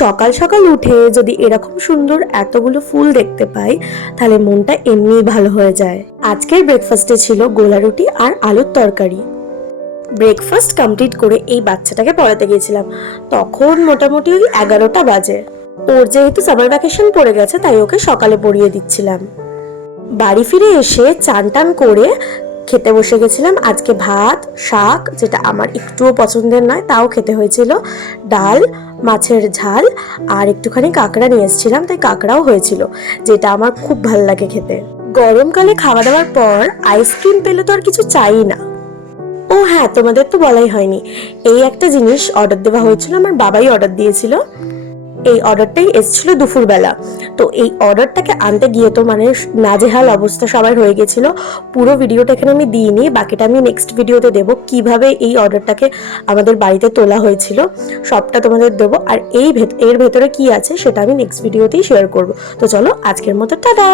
সকাল সকাল উঠে যদি এরকম সুন্দর এতগুলো ফুল দেখতে পাই তাহলে মনটা এমনিই ভালো হয়ে যায়। আজকের ব্রেকফাস্টে ছিল গোলা রুটি আর আলুর তরকারি। ব্রেকফাস্ট কমপ্লিট করে এই বাচ্চাটাকে পড়াতে গিয়েছিলাম। তখন মোটামুটি ওই 11টা বাজে। ওর যেহেতু সামার ভ্যাকেশন পড়ে গেছে তাই ওকে সকালে পড়িয়ে দিচ্ছিলাম। বাড়ি ফিরে এসে চান টান করে খেতে বসে গেছিলাম। আজকে ভাত, শাক, যেটা আমার একটুও পছন্দের নয় তাও খেতে হয়েছিল, ডাল, মাছের ঝাল আর একটুখানি কাঁকড়া নিয়ে এসেছিলাম, তাই কাঁকড়াও হয়েছিল, যেটা আমার খুব ভালো লাগে খেতে। গরমকালে খাওয়া দাওয়ার পর আইসক্রিম পেলে তো আর কিছু চাই না। ও হ্যাঁ, তোমাদের তো বলাই হয়নি, এই একটা জিনিস অর্ডার দেওয়া হয়েছিল, আমার বাবাই অর্ডার দিয়েছিল। এই অর্ডারটাই এসেছিল দুপুরবেলা। তো এই অর্ডারটাকে আনতে গিয়ে তো মানে নাজেহাল অবস্থা সবার হয়ে গেছিল। পুরো ভিডিওটা এখানে আমি দিইনি, বাকিটা আমি নেক্সট ভিডিওতে দেবো, কিভাবে এই অর্ডারটাকে আমাদের বাড়িতে তোলা হয়েছিল সবটা তোমাদের দেবো। আর এর ভেতরে কি আছে সেটা আমি নেক্সট ভিডিওতেই শেয়ার করবো। তো চলো আজকের মতো টাটা।